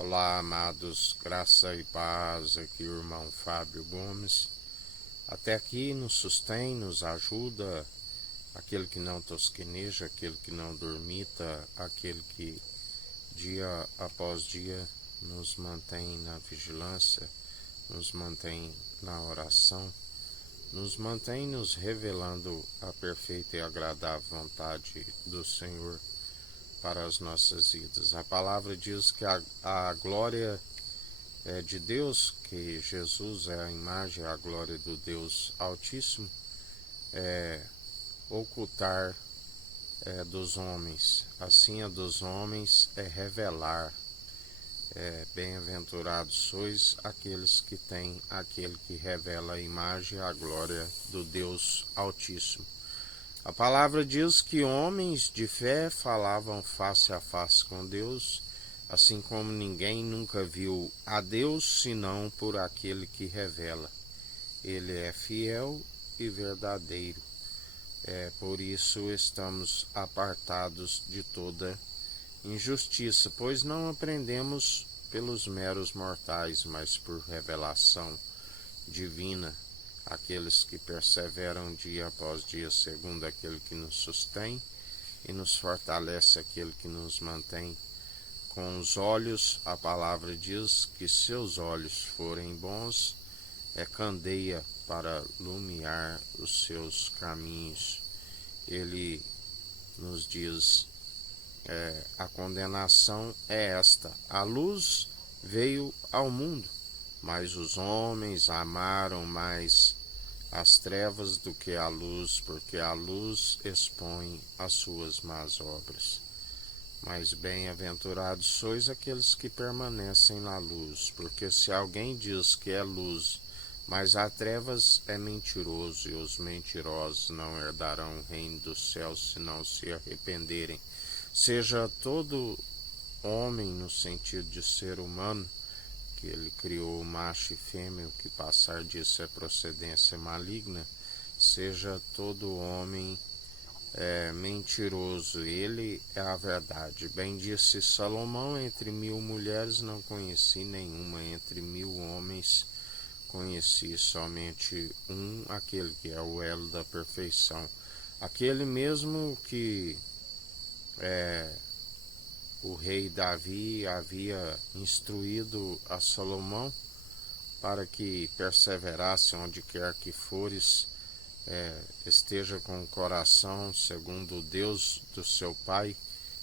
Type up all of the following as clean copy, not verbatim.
Olá, amados, graça e paz, aqui o irmão Fábio Gomes. Até aqui nos sustém, nos ajuda, aquele que não tosqueneja, aquele que não dormita, aquele que dia após dia nos mantém na vigilância, nos mantém na oração, nos mantém nos revelando a perfeita e agradável vontade do Senhor para as nossas vidas. A palavra diz que a glória é de Deus, que Jesus é a imagem, a glória do Deus Altíssimo, é ocultar dos homens, assim a dos homens é revelar. Bem-aventurados sois aqueles que têm aquele que revela a imagem e a glória do Deus Altíssimo. A palavra diz que homens de fé falavam face a face com Deus, assim como ninguém nunca viu a Deus senão por aquele que revela. Ele é fiel e verdadeiro. Por isso estamos apartados de toda injustiça, pois não aprendemos pelos meros mortais, mas por revelação divina. Aqueles que perseveram dia após dia, segundo aquele que nos sustém e nos fortalece, aquele que nos mantém com os olhos. A palavra diz que seus olhos forem bons, é candeia para iluminar os seus caminhos. Ele nos diz, a condenação é esta: a luz veio ao mundo, mas os homens amaram mais as trevas do que a luz, porque a luz expõe as suas más obras. Mas bem-aventurados sois aqueles que permanecem na luz, porque se alguém diz que é luz, mas há trevas, é mentiroso, e os mentirosos não herdarão o reino dos céus se não se arrependerem. Seja todo homem no sentido de ser humano, que ele criou macho e fêmea, o que passar disso é procedência maligna, seja todo homem mentiroso, ele é a verdade. Bem disse Salomão: entre 1000 mulheres não conheci nenhuma, entre 1000 homens conheci somente um, aquele que é o elo da perfeição, aquele mesmo que o rei Davi havia instruído a Salomão para que perseverasse onde quer que fores, esteja com o coração segundo o Deus do seu pai,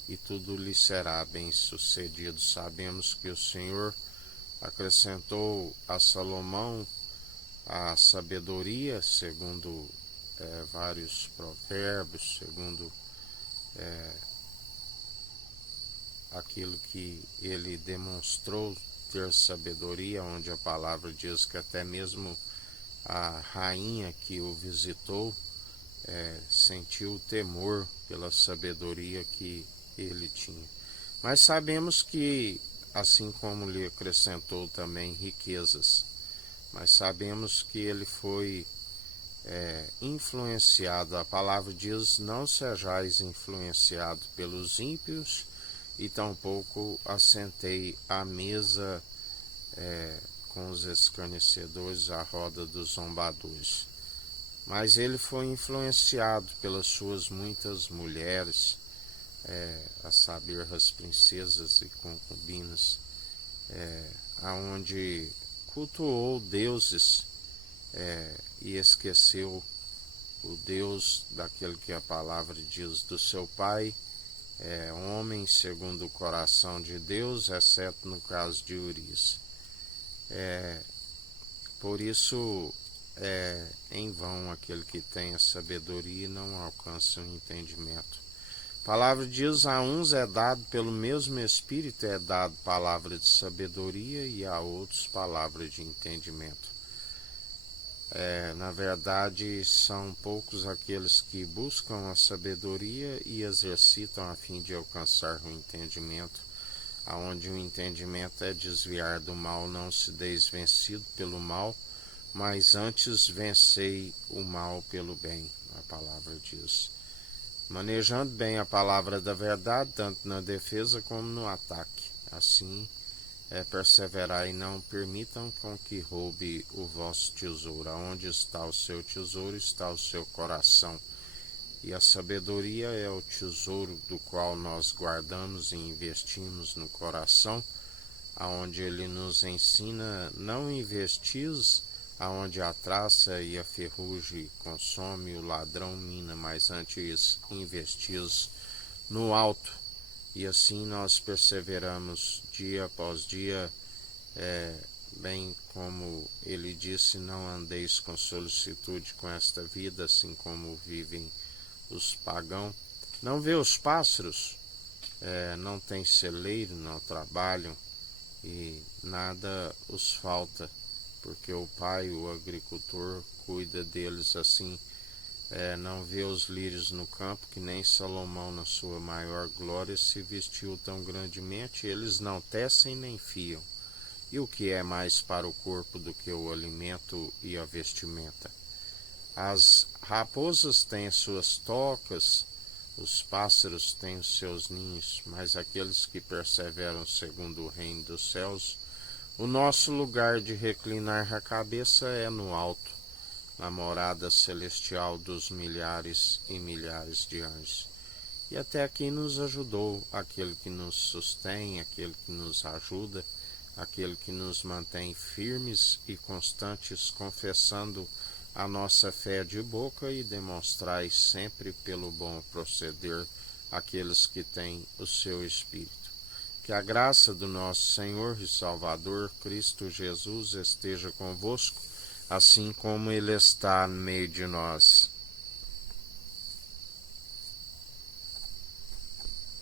e tudo lhe será bem sucedido. Sabemos que o Senhor acrescentou a Salomão a sabedoria, segundo vários provérbios, segundo aquilo que ele demonstrou ter sabedoria, onde a palavra diz que até mesmo a rainha que o visitou sentiu temor pela sabedoria que ele tinha. Mas sabemos que, assim como lhe acrescentou também riquezas, mas sabemos que ele foi influenciado. A palavra diz: não sejais influenciado pelos ímpios, e tampouco assentei à mesa com os escarnecedores, à roda dos zombadores. Mas ele foi influenciado pelas suas muitas mulheres, a saber, as princesas e concubinas, aonde cultuou deuses e esqueceu o Deus daquele que a palavra diz do seu pai, homem segundo o coração de Deus, exceto no caso de Urias. Por isso é em vão aquele que tem a sabedoria e não alcança o entendimento. A palavra diz: a uns é dado pelo mesmo Espírito, é dado palavra de sabedoria, e a outros palavra de entendimento. Na verdade, são poucos aqueles que buscam a sabedoria e exercitam a fim de alcançar o entendimento, aonde o entendimento é desviar do mal, não se deis vencido pelo mal, mas antes vencei o mal pelo bem, a palavra diz. Manejando bem a palavra da verdade, tanto na defesa como no ataque. Assim perseverai e não permitam com que roube o vosso tesouro. Onde está o seu tesouro, está o seu coração. E a sabedoria é o tesouro do qual nós guardamos e investimos no coração, aonde ele nos ensina: não investis aonde a traça e a ferrugem consome, o ladrão mina, mas antes investis no alto. E assim nós perseveramos dia após dia, bem como ele disse: não andeis com solicitude com esta vida, assim como vivem os pagãos. Não vê os pássaros, não tem celeiro, não trabalham e nada os falta, porque o Pai, o agricultor, cuida deles. Assim, não vê os lírios no campo, que nem Salomão na sua maior glória se vestiu tão grandemente. Eles não tecem nem fiam. E o que é mais para o corpo do que o alimento e a vestimenta? As raposas têm as suas tocas, os pássaros têm os seus ninhos, mas aqueles que perseveram segundo o reino dos céus, o nosso lugar de reclinar a cabeça é no alto, na morada celestial dos milhares e milhares de anjos. E até aqui nos ajudou aquele que nos sustém, aquele que nos ajuda, aquele que nos mantém firmes e constantes, confessando a nossa fé de boca, e demonstrai sempre pelo bom proceder aqueles que têm o seu Espírito. Que a graça do nosso Senhor e Salvador Cristo Jesus esteja convosco, assim como Ele está no meio de nós.